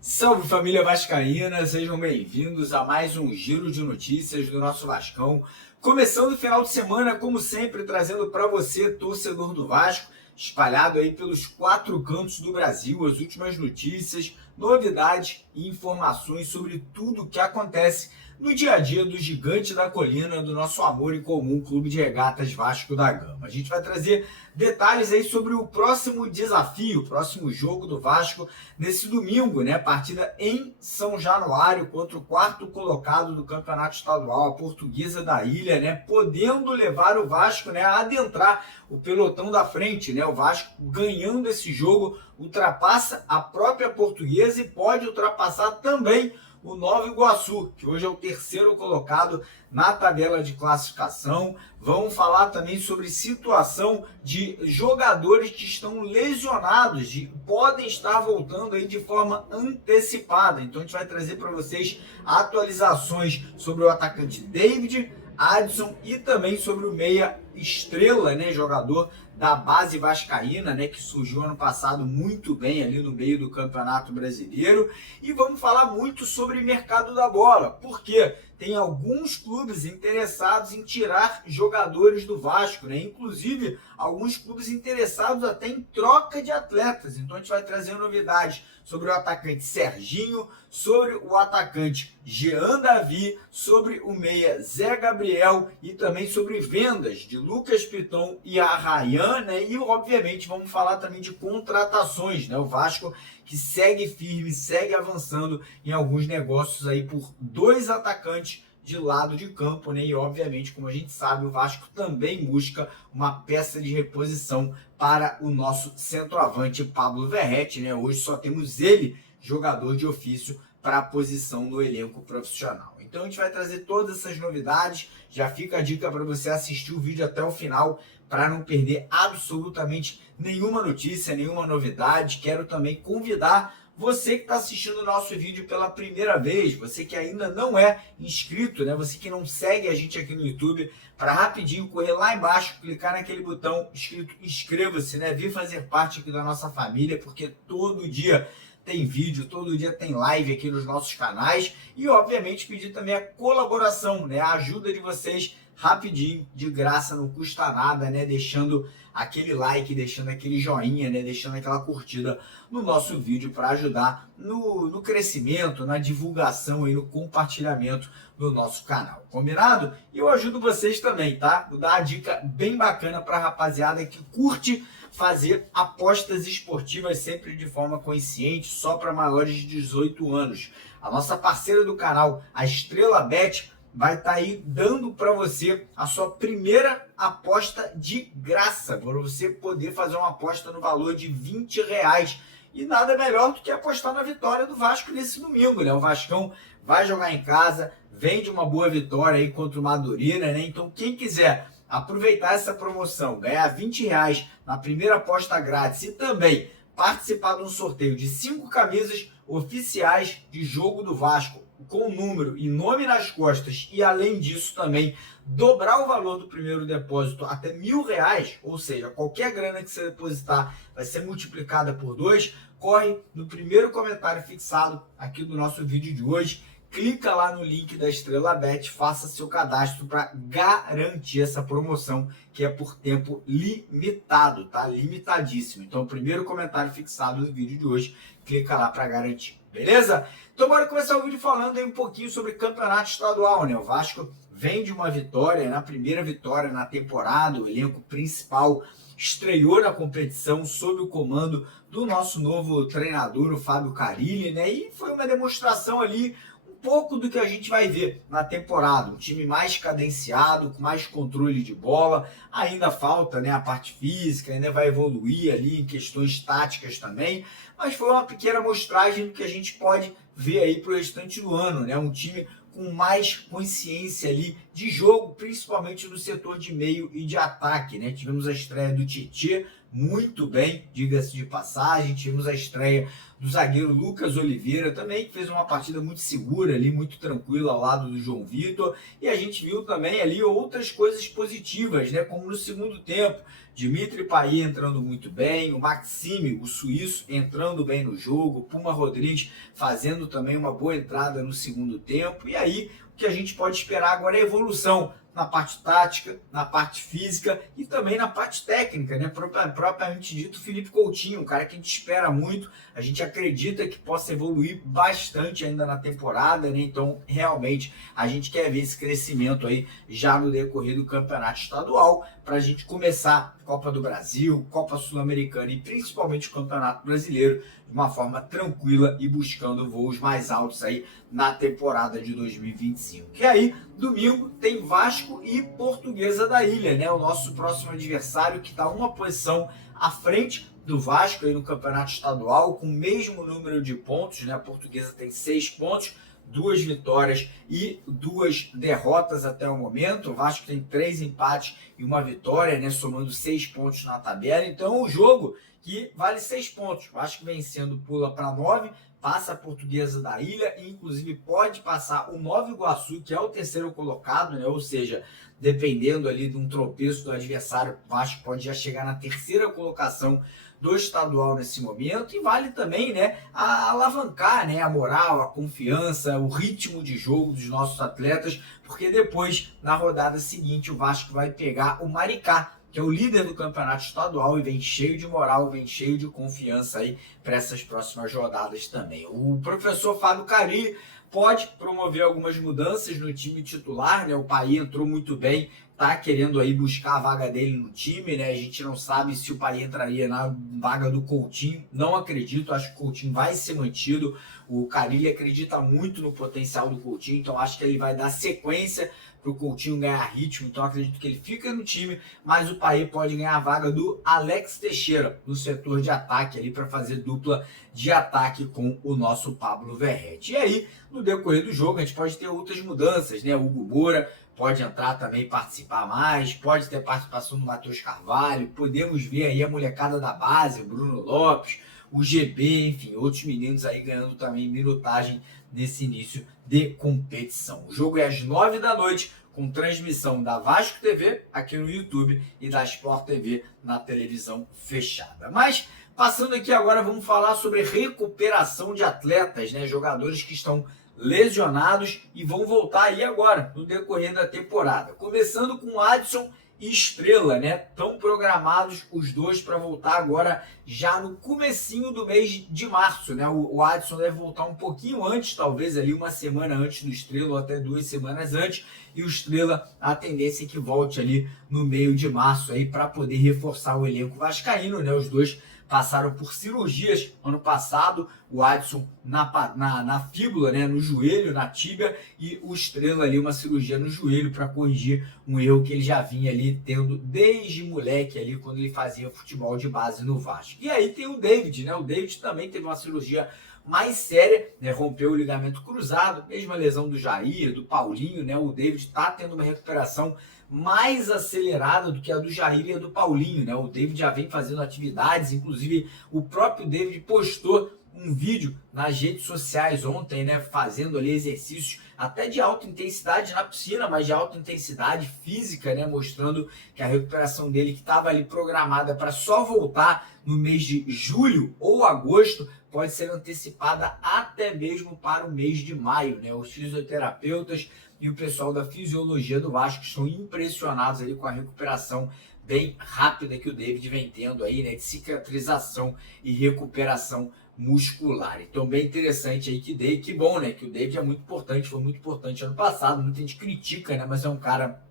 Salve família vascaína, sejam bem-vindos a mais um giro de notícias do nosso Vascão. Começando o final de semana, como sempre, trazendo para você, torcedor do Vasco, espalhado aí pelos 4 cantos do Brasil, as últimas notícias, novidades e informações sobre tudo o que acontece no dia a dia do gigante da colina, do nosso amor em comum Clube de Regatas Vasco da Gama. A gente vai trazer detalhes aí sobre o próximo desafio, o próximo jogo do Vasco nesse domingo, né? Partida em São Januário contra o 4º colocado do Campeonato Estadual, a Portuguesa da Ilha, né? Podendo levar o Vasco, né, a adentrar o pelotão da frente, né? O Vasco ganhando esse jogo ultrapassa a própria Portuguesa e pode ultrapassar também o Nova Iguaçu, que hoje é o 3º colocado na tabela de classificação. Vamos falar também sobre situação de jogadores que estão lesionados, podem estar voltando aí de forma antecipada. Então a gente vai trazer para vocês atualizações sobre o atacante David, Adson e também sobre o meia Estrela, né, jogador da base vascaína, né, que surgiu ano passado muito bem ali no meio do Campeonato Brasileiro. E vamos falar muito sobre mercado da bola, porque tem alguns clubes interessados em tirar jogadores do Vasco, né? Inclusive alguns clubes interessados até em troca de atletas. Então a gente vai trazer novidades sobre o atacante Serginho, sobre o atacante Jean Davi, sobre o meia Zé Gabriel e também sobre vendas de Lucas Piton e Arraian, né? E obviamente vamos falar também de contratações, né? O Vasco que segue firme, segue avançando em alguns negócios aí por 2 atacantes de lado de campo, né? E obviamente, como a gente sabe, o Vasco também busca uma peça de reposição para o nosso centroavante Pablo Verrete, né? Hoje só temos ele, jogador de ofício, para a posição no elenco profissional. Então a gente vai trazer todas essas novidades. Já fica a dica para você assistir o vídeo até o final para não perder absolutamente nenhuma notícia, nenhuma novidade. Quero também convidar você que está assistindo o nosso vídeo pela primeira vez, você que ainda não é inscrito, né? Você que não segue a gente aqui no YouTube, para rapidinho correr lá embaixo, clicar naquele botão escrito inscreva-se, né? Vir fazer parte aqui da nossa família, porque todo dia tem vídeo, todo dia tem live aqui nos nossos canais e obviamente pedir também a colaboração, né? A ajuda de vocês rapidinho, de graça, não custa nada, né? Deixando aquele like, deixando aquele joinha, né? Deixando aquela curtida no nosso vídeo para ajudar no crescimento, na divulgação e no compartilhamento do nosso canal. Combinado? E eu ajudo vocês também, tá? Vou dar uma dica bem bacana para a rapaziada que curte fazer apostas esportivas sempre de forma consciente, só para maiores de 18 anos. A nossa parceira do canal, a Estrela Bet, vai estar aí dando para você a sua primeira aposta de graça, para você poder fazer uma aposta no valor de R$20. E nada melhor do que apostar na vitória do Vasco nesse domingo, né? O Vascão vai jogar em casa, vem de uma boa vitória aí contra o Madureira, né? Então quem quiser aproveitar essa promoção, ganhar R$20 na primeira aposta grátis e também participar de um sorteio de 5 camisas oficiais de jogo do Vasco, com número e nome nas costas, e além disso também dobrar o valor do primeiro depósito até R$1.000, ou seja, qualquer grana que você depositar vai ser multiplicada por 2, corre no primeiro comentário fixado aqui do nosso vídeo de hoje, clica lá no link da Estrela Bet, faça seu cadastro para garantir essa promoção que é por tempo limitado, tá? Limitadíssimo. Então, o primeiro comentário fixado do vídeo de hoje, clica lá para garantir, beleza? Então, bora começar o vídeo falando aí um pouquinho sobre campeonato estadual, né? O Vasco vem de uma vitória, na primeira vitória na temporada, o elenco principal estreou na competição sob o comando do nosso novo treinador, o Fábio Carilli, né? E foi uma demonstração ali pouco do que a gente vai ver na temporada, um time mais cadenciado, com mais controle de bola, ainda falta, né, a parte física, ainda vai evoluir ali em questões táticas também, mas foi uma pequena amostragem do que a gente pode ver aí para o restante do ano, né, um time com mais consciência ali de jogo, principalmente no setor de meio e de ataque, né, tivemos a estreia do Tietê, muito bem, diga-se de passagem. Tivemos a estreia do zagueiro Lucas Oliveira também, que fez uma partida muito segura ali, muito tranquila ao lado do João Vitor. E a gente viu também ali outras coisas positivas, né? Como no segundo tempo, Dimitri Payet entrando muito bem, o Maxime, o suíço, entrando bem no jogo, Puma Rodrigues fazendo também uma boa entrada no segundo tempo. E aí, o que a gente pode esperar agora é evolução na parte tática, na parte física e também na parte técnica, né? Propriamente dito, Felipe Coutinho, um cara que a gente espera muito, a gente acredita que possa evoluir bastante ainda na temporada, né? Então, realmente, a gente quer ver esse crescimento aí já no decorrer do campeonato estadual, para a gente começar Copa do Brasil, Copa Sul-Americana e principalmente o Campeonato Brasileiro de uma forma tranquila e buscando voos mais altos aí na temporada de 2025. E aí, domingo, tem Vasco e Portuguesa da Ilha, né? O nosso próximo adversário que está uma posição à frente do Vasco aí no Campeonato Estadual, com o mesmo número de pontos, né? A Portuguesa tem 6 pontos, 2 vitórias e 2 derrotas até o momento. O Vasco tem 3 empates e 1 vitória, né? Somando 6 pontos na tabela. Então, o jogo que vale 6 pontos. O Vasco vencendo pula para 9, passa a Portuguesa da Ilha e, inclusive, pode passar o Nova Iguaçu, que é o terceiro colocado, né? Ou seja, dependendo ali de um tropeço do adversário, o Vasco pode já chegar na terceira colocação do estadual nesse momento. E vale também, né, alavancar, né, a moral, a confiança, o ritmo de jogo dos nossos atletas, porque depois, na rodada seguinte, o Vasco vai pegar o Maricá, que é o líder do campeonato estadual, e vem cheio de moral, vem cheio de confiança aí para essas próximas rodadas também. O professor Fábio Carilli pode promover algumas mudanças no time titular, né? O Payet entrou muito bem, tá querendo aí buscar a vaga dele no time, né? A gente não sabe se o Payet entraria na vaga do Coutinho, não acredito, acho que o Coutinho vai ser mantido. O Carilli acredita muito no potencial do Coutinho, então acho que ele vai dar sequência para o Coutinho ganhar ritmo, então acredito que ele fica no time, mas o Payet pode ganhar a vaga do Alex Teixeira no setor de ataque ali para fazer dupla de ataque com o nosso Pablo Verratti. E aí, no decorrer do jogo, a gente pode ter outras mudanças, né? O Hugo Moura pode entrar também e participar mais, pode ter participação do Matheus Carvalho, podemos ver aí a molecada da base, o Bruno Lopes, o GB, enfim, outros meninos aí ganhando também minutagem nesse início de competição. O jogo é às 9 da noite, com transmissão da Vasco TV aqui no YouTube e da Sport TV na televisão fechada. Mas, passando aqui agora, vamos falar sobre recuperação de atletas, né? Jogadores que estão lesionados e vão voltar aí agora, no decorrer da temporada. Começando com o Adson e Estrela, né? Estão programados os dois para voltar agora já no comecinho do mês de março, né? O Adson deve voltar um pouquinho antes, talvez ali uma semana antes do Estrela ou até 2 semanas antes, e o Estrela, a tendência é que volte ali no meio de março aí para poder reforçar o elenco vascaíno, né? Os dois passaram por cirurgias ano passado, o Adson na fíbula, né, no joelho, na tíbia, e o Estrela ali uma cirurgia no joelho para corrigir um erro que ele já vinha ali tendo desde moleque ali quando ele fazia futebol de base no Vasco. E aí tem o David, né? O David também teve uma cirurgia mais séria, né? Rompeu o ligamento cruzado, mesma lesão do Jair, do Paulinho, né? O David está tendo uma recuperação mais acelerada do que a do Jair e a do Paulinho, né? O David já vem fazendo atividades, inclusive o próprio David postou um vídeo nas redes sociais ontem, né? Fazendo ali exercícios até de alta intensidade na piscina, mas de alta intensidade física, né? Mostrando que a recuperação dele, que estava ali programada para só voltar no mês de julho ou agosto, pode ser antecipada até mesmo para o mês de maio, né? Os fisioterapeutas e o pessoal da fisiologia do Vasco estão impressionados ali com a recuperação bem rápida que o David vem tendo aí, né? De cicatrização e recuperação muscular. Então, bem interessante aí que bom, né? Que o David é muito importante, foi muito importante ano passado, muita gente critica, né? Mas é um cara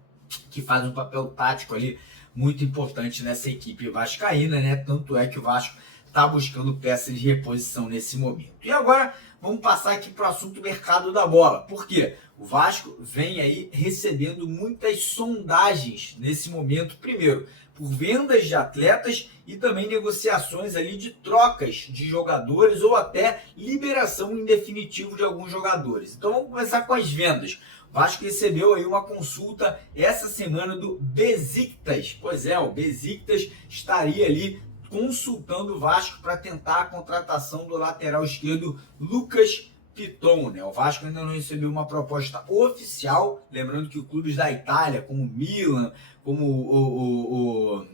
que faz um papel tático ali muito importante nessa equipe vascaína, né? Tanto é que o Vasco está buscando peças de reposição nesse momento. E agora vamos passar aqui para o assunto mercado da bola. Por quê? O Vasco vem aí recebendo muitas sondagens nesse momento, primeiro, por vendas de atletas e também negociações ali de trocas de jogadores ou até liberação em definitivo de alguns jogadores. Então vamos começar com as vendas. O Vasco recebeu aí uma consulta essa semana do Besiktas. Pois é, o Besiktas estaria ali consultando o Vasco para tentar a contratação do lateral esquerdo Lucas Piton, né? O Vasco ainda não recebeu uma proposta oficial, lembrando que clubes da Itália, como o Milan, como o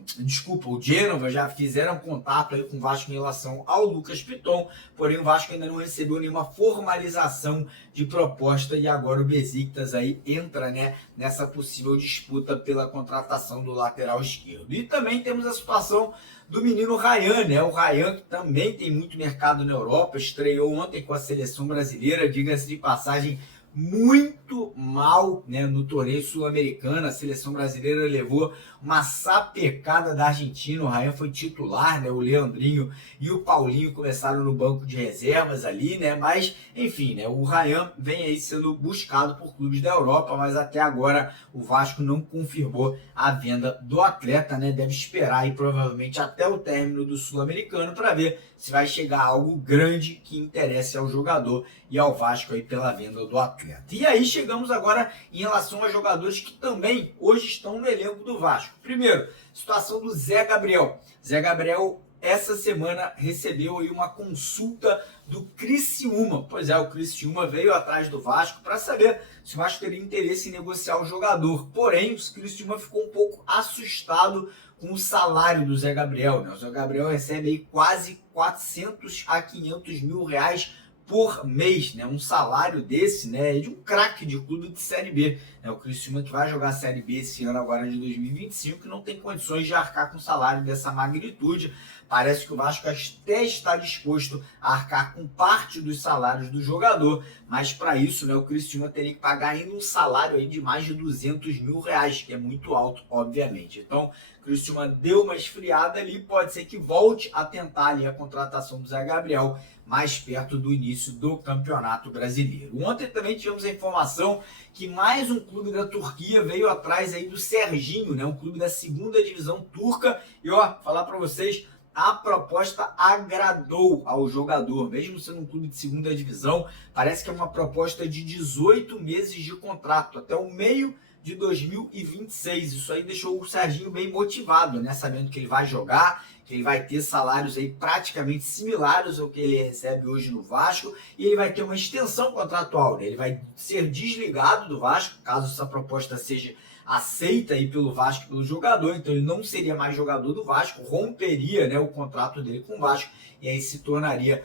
Génova, já fizeram contato aí com o Vasco em relação ao Lucas Piton, porém o Vasco ainda não recebeu nenhuma formalização de proposta e agora o Besiktas aí entra, né, nessa possível disputa pela contratação do lateral esquerdo. E também temos a situação do menino Ryan, né? O Ryan, que também tem muito mercado na Europa, estreou ontem com a seleção brasileira, diga-se de passagem, muito mal, né, no torneio sul-americano. A seleção brasileira levou uma sapecada da Argentina. O Ryan foi titular, né? O Leandrinho e o Paulinho começaram no banco de reservas ali, né? Mas, enfim, né? O Ryan vem aí sendo buscado por clubes da Europa, mas até agora o Vasco não confirmou a venda do atleta, né? Deve esperar aí provavelmente até o término do sul-americano para ver se vai chegar algo grande que interesse ao jogador e ao Vasco aí pela venda do atleta. E aí chegamos agora em relação a jogadores que também hoje estão no elenco do Vasco. Primeiro, situação do Zé Gabriel. Zé Gabriel essa semana recebeu aí uma consulta do Criciúma. Pois é, o Criciúma veio atrás do Vasco para saber se o Vasco teria interesse em negociar o jogador. Porém, o Criciúma ficou um pouco assustado com o salário do Zé Gabriel, né? O Zé Gabriel recebe aí quase 400 a 500 mil reais por mês, né? Um salário desse, né, é de um craque de clube de Série B, né? O Criciúma, que vai jogar a Série B esse ano agora de 2025, que não tem condições de arcar com um salário dessa magnitude. Parece que o Vasco até está disposto a arcar com parte dos salários do jogador, mas para isso, né, o Criciúma teria que pagar ainda um salário aí de mais de 200 mil reais, que é muito alto, obviamente. Então, o Criciúma deu uma esfriada ali, pode ser que volte a tentar ali a contratação do Zé Gabriel mais perto do início do Campeonato Brasileiro. Ontem também tivemos a informação que mais um clube da Turquia veio atrás aí do Serginho, né, um clube da segunda divisão turca, e ó, falar para vocês, a proposta agradou ao jogador, mesmo sendo um clube de segunda divisão. Parece que é uma proposta de 18 meses de contrato, até o meio de 2026. Isso aí deixou o Serginho bem motivado, né? Sabendo que ele vai jogar, que ele vai ter salários aí praticamente similares ao que ele recebe hoje no Vasco, e ele vai ter uma extensão contratual, né? Ele vai ser desligado do Vasco, caso essa proposta seja aceita aí pelo Vasco, pelo jogador, então ele não seria mais jogador do Vasco, romperia, né, o contrato dele com o Vasco, e aí se tornaria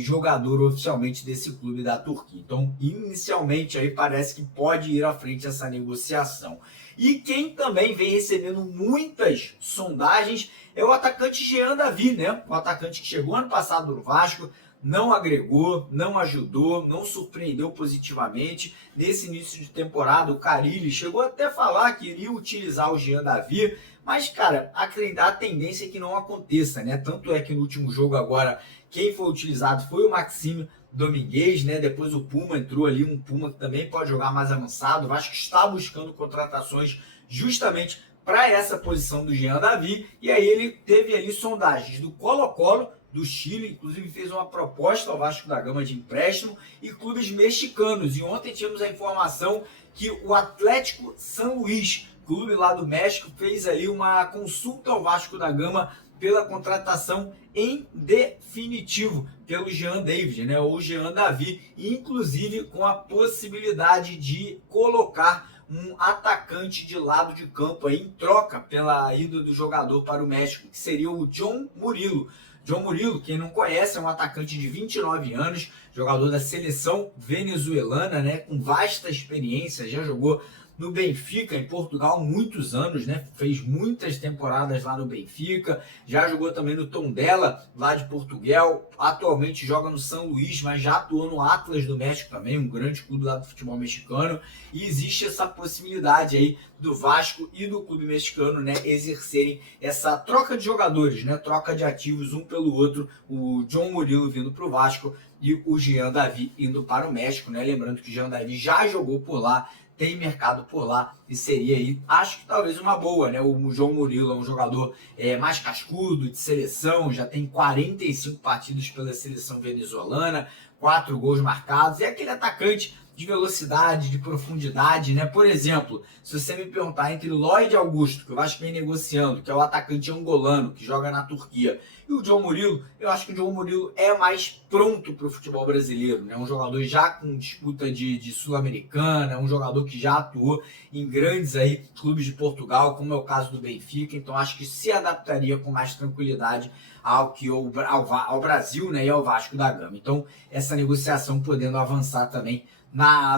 jogador oficialmente desse clube da Turquia. Então, inicialmente, aí parece que pode ir à frente essa negociação. E quem também vem recebendo muitas sondagens é o atacante Jean Davi, né? O atacante que chegou ano passado no Vasco, não agregou, não ajudou, não surpreendeu positivamente. Nesse início de temporada, o Carille chegou até a falar que iria utilizar o Jean Davi, mas, cara, a tendência é que não aconteça, né? Tanto é que no último jogo agora, quem foi utilizado foi o Maxime Domingues, né? Depois o Puma entrou ali, um Puma que também pode jogar mais avançado. O Vasco está buscando contratações justamente para essa posição do Jean Davi, e aí ele teve ali sondagens do Colo-Colo, do Chile, inclusive fez uma proposta ao Vasco da Gama de empréstimo, e clubes mexicanos. E ontem tivemos a informação que o Atlético San Luis, clube lá do México, fez ali uma consulta ao Vasco da Gama pela contratação em definitivo pelo Jean David, né, ou Jean Davi, inclusive com a possibilidade de colocar um atacante de lado de campo aí, em troca pela ida do jogador para o México, que seria o John Murilo. John Murilo, quem não conhece, é um atacante de 29 anos, jogador da seleção venezuelana, né, com vasta experiência, já jogou no Benfica, em Portugal, muitos anos, né? Fez muitas temporadas lá no Benfica, já jogou também no Tondela, lá de Portugal, atualmente joga no São Luís, mas já atuou no Atlas do México também, um grande clube lá do futebol mexicano, e existe essa possibilidade aí do Vasco e do clube mexicano, né, exercerem essa troca de jogadores, né, troca de ativos um pelo outro, o John Murilo vindo para o Vasco e o Jean Davi indo para o México, né? Lembrando que o Jean Davi já jogou por lá, tem mercado por lá e seria aí, acho que talvez uma boa, né? O João Murilo é um jogador mais cascudo, de seleção, já tem 45 partidas pela seleção venezuelana, 4 gols marcados, é aquele atacante de velocidade, de profundidade, né? Por exemplo, se você me perguntar entre o Lloyd Augusto, que o Vasco vem negociando, que é o atacante angolano, que joga na Turquia, e o John Murilo, eu acho que o John Murilo é mais pronto para o futebol brasileiro, né? Um jogador já com disputa de Sul-Americana, um jogador que já atuou em grandes aí clubes de Portugal, como é o caso do Benfica, então acho que se adaptaria com mais tranquilidade ao Brasil, né, e ao Vasco da Gama. Então, essa negociação podendo avançar também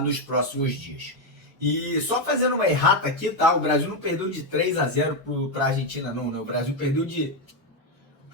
nos próximos dias. E só fazendo uma errata aqui, tá? O Brasil não perdeu de 3-0 para a Argentina, não, né? O Brasil perdeu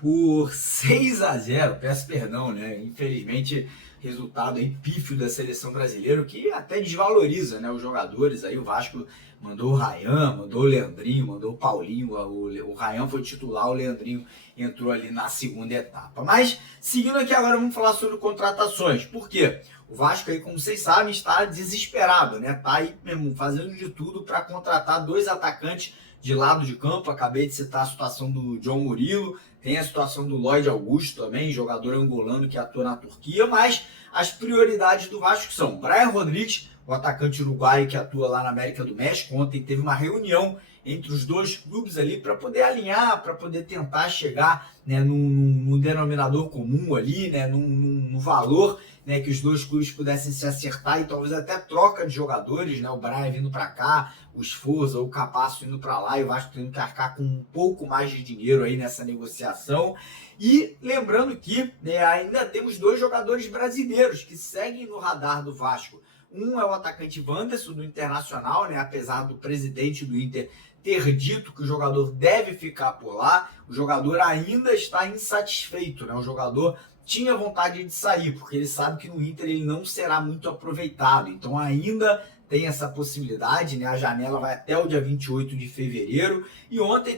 por 6-0, peço perdão, né? Infelizmente, resultado aí pífio da seleção brasileira, que até desvaloriza, né, os jogadores. Aí o Vasco mandou o Ryan, mandou o Leandrinho, mandou o Paulinho, o Ryan foi titular, o Leandrinho entrou ali na segunda etapa. Mas, seguindo aqui agora, vamos falar sobre contratações. Por quê? O Vasco aí, como vocês sabem, está desesperado, né? Tá aí mesmo fazendo de tudo para contratar 2 atacantes de lado de campo. Acabei de citar a situação do John Murilo, tem a situação do Lloyd Augusto também, jogador angolano que atua na Turquia, mas as prioridades do Vasco são Brian Rodrigues, o atacante uruguaio que atua lá na América do México. Ontem teve uma reunião entre os dois clubes ali para poder alinhar, para poder tentar chegar, né, num denominador comum ali, né, num valor, né, que os dois clubes pudessem se acertar e talvez até troca de jogadores, né, o Brian vindo para cá, o Sforza ou o Capasso indo para lá e o Vasco tendo que arcar com um pouco mais de dinheiro aí nessa negociação. E lembrando que, né, ainda temos 2 jogadores brasileiros que seguem no radar do Vasco. Um é o atacante Wanderson, do Internacional, né, apesar do presidente do Inter ter dito que o jogador deve ficar por lá, o jogador ainda está insatisfeito, né? O jogador tinha vontade de sair, porque ele sabe que no Inter ele não será muito aproveitado, então ainda tem essa possibilidade, né? A janela vai até o dia 28 de fevereiro, e ontem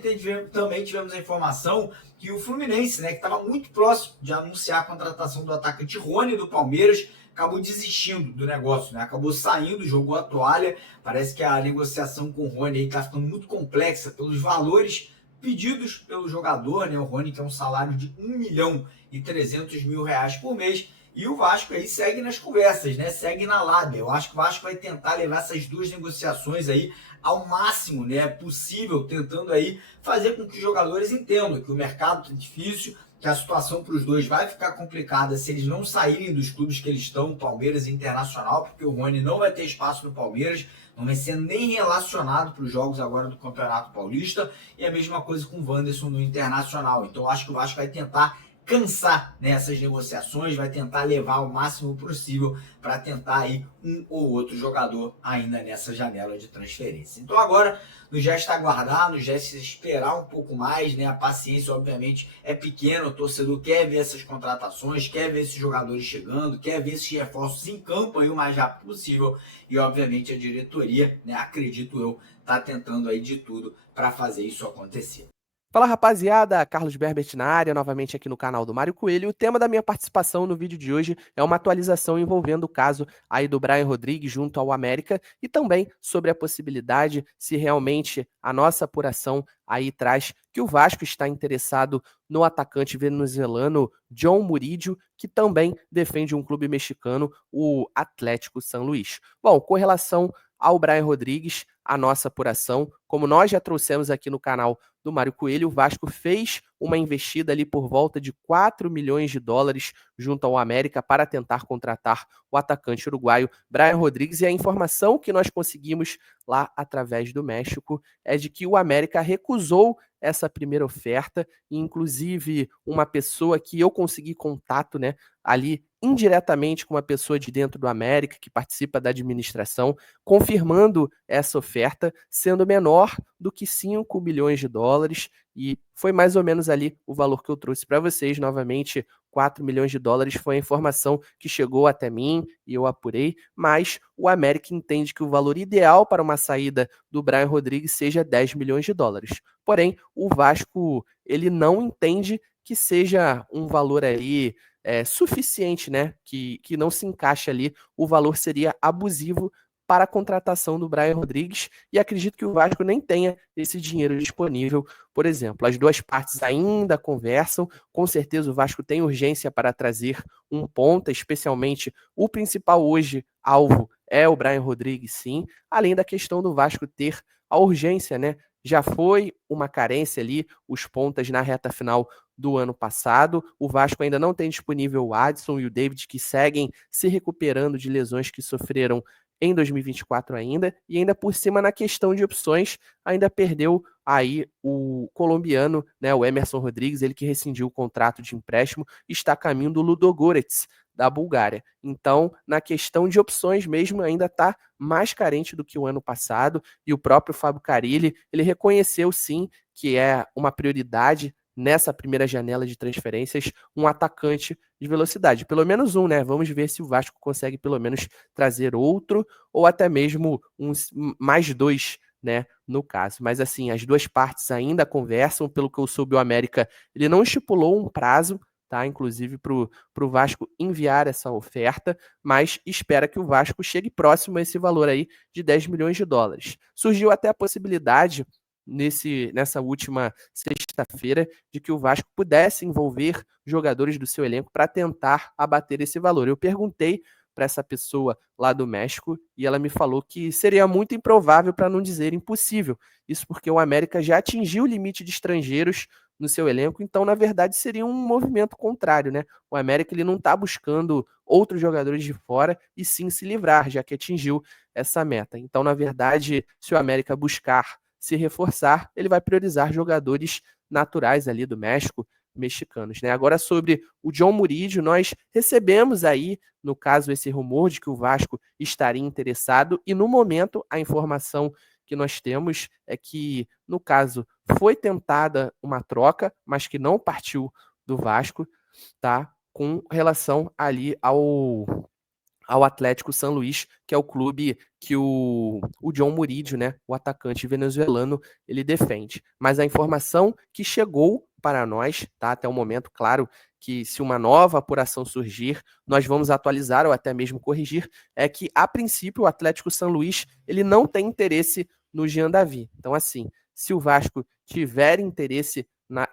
também tivemos a informação que o Fluminense, né, que estava muito próximo de anunciar a contratação do atacante Rony do Palmeiras, acabou desistindo do negócio, né? Acabou saindo, jogou a toalha. Parece que a negociação com o Rony está ficando muito complexa pelos valores pedidos pelo jogador, né? O Rony tem um salário de R$1.300.000 por mês. E o Vasco aí segue nas conversas, né? Segue na lábia. Eu acho que o Vasco vai tentar levar essas 2 negociações aí ao máximo, né, possível, tentando aí fazer com que os jogadores entendam que o mercado é difícil, que a situação para os dois vai ficar complicada se eles não saírem dos clubes que eles estão, Palmeiras e Internacional, porque o Rony não vai ter espaço no Palmeiras, não vai ser nem relacionado para os jogos agora do Campeonato Paulista, e a mesma coisa com o Wanderson no Internacional. Então acho que o Vasco vai tentar cansar nessas negociações, vai tentar levar o máximo possível para tentar aí um ou outro jogador ainda nessa janela de transferência. Então agora nos resta aguardar, nos resta esperar um pouco mais, né? A paciência obviamente é pequena, o torcedor quer ver essas contratações, quer ver esses jogadores chegando, quer ver esses reforços em campo aí o mais rápido possível, e obviamente a diretoria, né, acredito eu, está tentando aí de tudo para fazer isso acontecer. Fala rapaziada, Carlos Berbert na área, novamente aqui no canal do Mário Coelho. O tema da minha participação no vídeo de hoje é uma atualização envolvendo o caso aí do Brian Rodrigues junto ao América e também sobre a possibilidade, se realmente a nossa apuração aí traz que o Vasco está interessado no atacante venezuelano John Murillo, que também defende um clube mexicano, o Atlético San Luis. Bom, com relação ao Brian Rodrigues, a nossa apuração, como nós já trouxemos aqui no canal do Mário Coelho, o Vasco fez uma investida ali por volta de 4 milhões de dólares junto ao América para tentar contratar o atacante uruguaio Brian Rodrigues, e a informação que nós conseguimos lá através do México é de que o América recusou essa primeira oferta, e inclusive uma pessoa que eu consegui contato, né, ali indiretamente com uma pessoa de dentro do América, que participa da administração, confirmando essa oferta, sendo menor do que 5 milhões de dólares, e foi mais ou menos ali o valor que eu trouxe para vocês. Novamente, 4 milhões de dólares foi a informação que chegou até mim e eu apurei, mas o América entende que o valor ideal para uma saída do Brian Rodrigues seja 10 milhões de dólares. Porém, o Vasco ele não entende que seja um valor ali suficiente, né? Que não se encaixa ali. O valor seria abusivo para a contratação do Brian Rodrigues, e acredito que o Vasco nem tenha esse dinheiro disponível, por exemplo. As duas partes ainda conversam, com certeza o Vasco tem urgência para trazer um ponta, especialmente o principal hoje alvo é o Brian Rodrigues, sim, além da questão do Vasco ter a urgência, né? Já foi uma carência ali, os pontas na reta final do ano passado. O Vasco ainda não tem disponível o Adson e o David, que seguem se recuperando de lesões que sofreram em 2024 ainda, e ainda por cima na questão de opções, ainda perdeu aí o colombiano, né, o Emerson Rodrigues, ele que rescindiu o contrato de empréstimo, está a caminho do Ludogorets, da Bulgária. Então, na questão de opções mesmo, ainda está mais carente do que o ano passado, e o próprio Fábio Carille, ele reconheceu sim que é uma prioridade nessa primeira janela de transferências, um atacante de velocidade. Pelo menos um, né? Vamos ver se o Vasco consegue pelo menos trazer outro, ou até mesmo mais dois, né? No caso. Mas assim, as duas partes ainda conversam. Pelo que eu soube, o América ele não estipulou um prazo, tá? Inclusive para o Vasco enviar essa oferta, mas espera que o Vasco chegue próximo a esse valor aí de 10 milhões de dólares. Surgiu até a possibilidade nessa última sexta-feira de que o Vasco pudesse envolver jogadores do seu elenco para tentar abater esse valor. Eu perguntei para essa pessoa lá do México e ela me falou que seria muito improvável, para não dizer impossível. Isso porque o América já atingiu o limite de estrangeiros no seu elenco, então na verdade seria um movimento contrário, né? O América ele não está buscando outros jogadores de fora e sim se livrar, já que atingiu essa meta. Então, na verdade, se o América buscar se reforçar, ele vai priorizar jogadores naturais ali do México, mexicanos, né? Agora, sobre o John Murídio, nós recebemos aí, no caso, esse rumor de que o Vasco estaria interessado, e no momento a informação que nós temos é que, no caso, foi tentada uma troca, mas que não partiu do Vasco, tá? Com relação ali ao Atlético San Luis, que é o clube que o John Murídio, né, o atacante venezuelano, ele defende. Mas a informação que chegou para nós, tá, até o momento, claro, que se uma nova apuração surgir, nós vamos atualizar ou até mesmo corrigir, é que, a princípio, o Atlético San Luis, ele não tem interesse no Jean Davi. Então, assim, se o Vasco tiver interesse,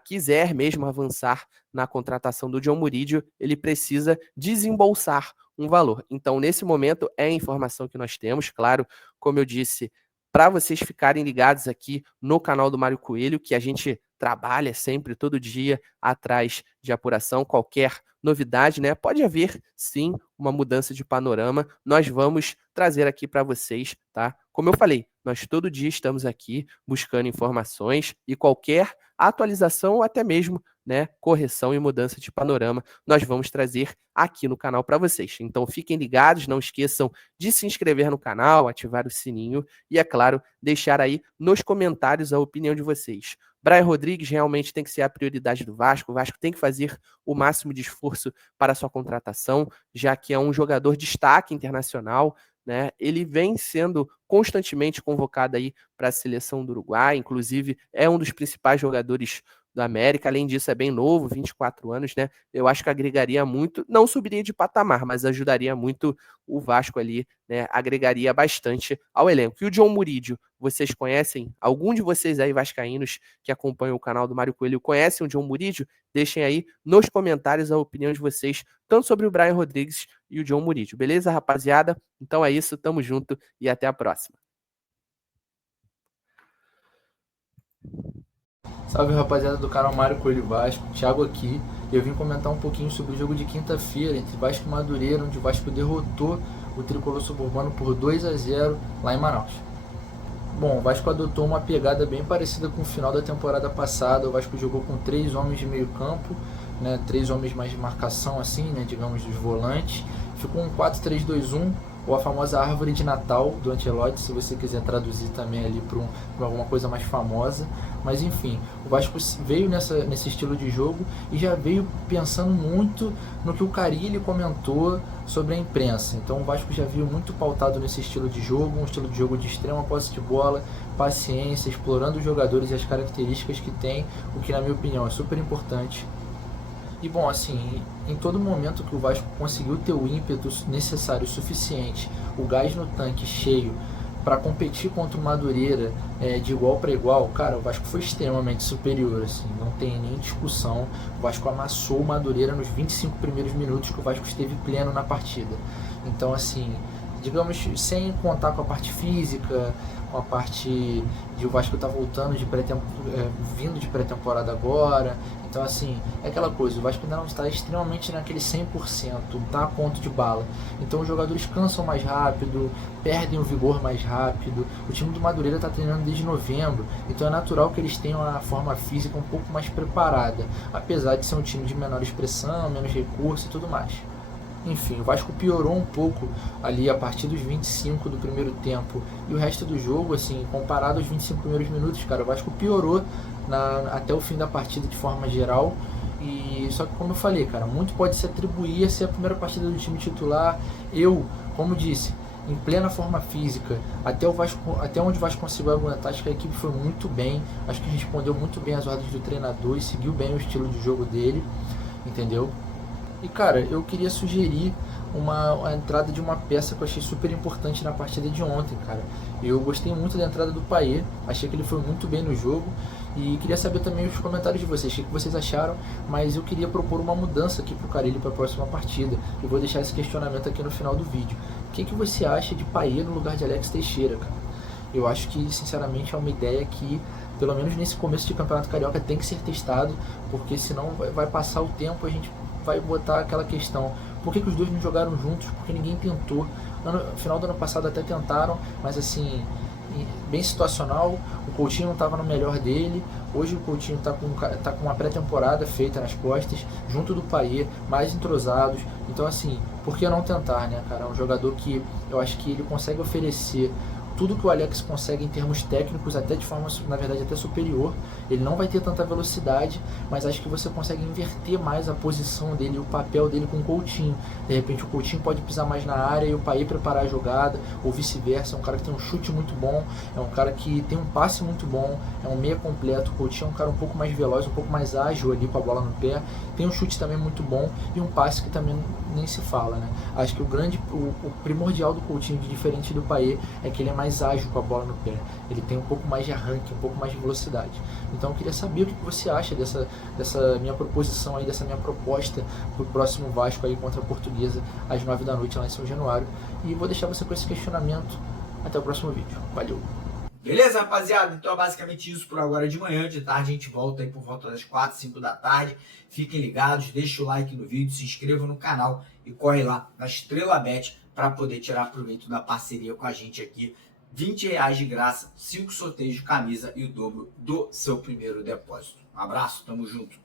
quiser mesmo avançar na contratação do John Murídio, ele precisa desembolsar um valor. Então, nesse momento, é a informação que nós temos, claro, como eu disse, para vocês ficarem ligados aqui no canal do Mário Coelho, que a gente trabalha sempre, todo dia, atrás de apuração, qualquer novidade, né? Pode haver, sim, uma mudança de panorama, nós vamos trazer aqui para vocês, tá? Como eu falei, nós todo dia estamos aqui buscando informações e qualquer atualização ou até mesmo, né, correção e mudança de panorama, nós vamos trazer aqui no canal para vocês. Então fiquem ligados, não esqueçam de se inscrever no canal, ativar o sininho e, é claro, deixar aí nos comentários a opinião de vocês. Brian Rodrigues realmente tem que ser a prioridade do Vasco. O Vasco tem que fazer o máximo de esforço para a sua contratação, já que é um jogador de destaque internacional, né? Ele vem sendo constantemente convocado aí para a seleção do Uruguai, inclusive é um dos principais jogadores do América. Além disso, é bem novo, 24 anos, né? Eu acho que agregaria muito, não subiria de patamar, mas ajudaria muito o Vasco ali, né? Agregaria bastante ao elenco. E o John Murídio, vocês conhecem? Algum de vocês aí vascaínos que acompanham o canal do Mário Coelho conhecem o John Murídio? Deixem aí nos comentários a opinião de vocês, tanto sobre o Brian Rodrigues e o John Murídio. Beleza, rapaziada? Então é isso, tamo junto e até a próxima. Salve, rapaziada do canal Mário Coelho Vasco, Thiago aqui. Eu vim comentar um pouquinho sobre o jogo de quinta-feira entre Vasco e Madureira, onde o Vasco derrotou o tricolor suburbano por 2-0 lá em Manaus. Bom, o Vasco adotou uma pegada bem parecida com o final da temporada passada. O Vasco jogou com 3 homens de meio campo, né, 3 homens mais de marcação, assim, né, digamos, dos volantes. Ficou um 4-3-2-1, ou a famosa árvore de Natal do Ancelotti, se você quiser traduzir também ali para alguma coisa mais famosa. Mas enfim, o Vasco veio nesse estilo de jogo e já veio pensando muito no que o Carille comentou sobre a imprensa. Então o Vasco já veio muito pautado nesse estilo de jogo, um estilo de jogo de extrema posse de bola, paciência, explorando os jogadores e as características que tem, o que na minha opinião é super importante. E bom, assim, em todo momento que o Vasco conseguiu ter o ímpeto necessário, suficiente, o gás no tanque cheio para competir contra o Madureira de igual para igual, cara, o Vasco foi extremamente superior, assim, não tem nem discussão. O Vasco amassou o Madureira nos 25 primeiros minutos que o Vasco esteve pleno na partida. Então, assim, digamos, sem contar com a parte física, com a parte de o Vasco tá voltando vindo de pré-temporada agora. Então, assim, é aquela coisa, o Vasco ainda não está extremamente naquele 100%, tá a ponto de bala. Então os jogadores cansam mais rápido, perdem o vigor mais rápido. O time do Madureira está treinando desde novembro, então é natural que eles tenham a forma física um pouco mais preparada, apesar de ser um time de menor expressão, menos recurso e tudo mais. Enfim, o Vasco piorou um pouco ali a partir dos 25 do primeiro tempo, e o resto do jogo, assim, comparado aos 25 primeiros minutos, cara, o Vasco piorou até o fim da partida de forma geral. E só que, como eu falei, cara, muito pode se atribuir a ser a primeira partida do time titular. Como disse, em plena forma física, até onde o Vasco conseguiu aguentar, acho que a equipe foi muito bem, acho que respondeu muito bem às ordens do treinador e seguiu bem o estilo de jogo dele, entendeu? E cara, eu queria sugerir a entrada de uma peça que eu achei super importante na partida de ontem, cara. Eu gostei muito da entrada do Payet, achei que ele foi muito bem no jogo e queria saber também os comentários de vocês, o que vocês acharam, mas eu queria propor uma mudança aqui pro Carille para a próxima partida. Eu vou deixar esse questionamento aqui no final do vídeo. O que você acha de Payet no lugar de Alex Teixeira, cara? Eu acho que, sinceramente, é uma ideia que, pelo menos nesse começo de Campeonato Carioca, tem que ser testado, porque senão vai passar o tempo, a gente vai botar aquela questão: por que os dois não jogaram juntos? Porque ninguém tentou. No final do ano passado até tentaram, mas assim, bem situacional. O Coutinho não estava no melhor dele. Hoje o Coutinho tá com uma pré-temporada feita nas costas, junto do Payet, mais entrosados. Então, assim, por que não tentar, né, cara? É um jogador que eu acho que ele consegue oferecer tudo que o Alex consegue em termos técnicos, até de forma, na verdade, até superior. Ele não vai ter tanta velocidade, mas acho que você consegue inverter mais a posição dele, o papel dele com o Coutinho. De repente o Coutinho pode pisar mais na área e o Payet preparar a jogada, ou vice-versa. É um cara que tem um chute muito bom, é um cara que tem um passe muito bom, é um meia completo. O Coutinho é um cara um pouco mais veloz, um pouco mais ágil ali com a bola no pé, tem um chute também muito bom e um passe que também nem se fala, né? Acho que o primordial do Coutinho, de diferente do Payet, é que ele é mais ágil com a bola no pé, ele tem um pouco mais de arranque, um pouco mais de velocidade. Então eu queria saber o que você acha dessa minha proposição aí, dessa minha proposta pro próximo Vasco aí contra a Portuguesa às 9 da noite lá em São Januário, e vou deixar você com esse questionamento. Até o próximo vídeo. Valeu! Beleza, rapaziada? Então é basicamente isso por agora. De manhã, de tarde a gente volta aí por volta das 4, 5 da tarde. Fiquem ligados, deixa o like no vídeo, se inscreva no canal e corre lá na Estrela Bet para poder tirar proveito da parceria com a gente aqui. R$20 de graça, 5 sorteios de camisa e o dobro do seu primeiro depósito. Um abraço, tamo junto.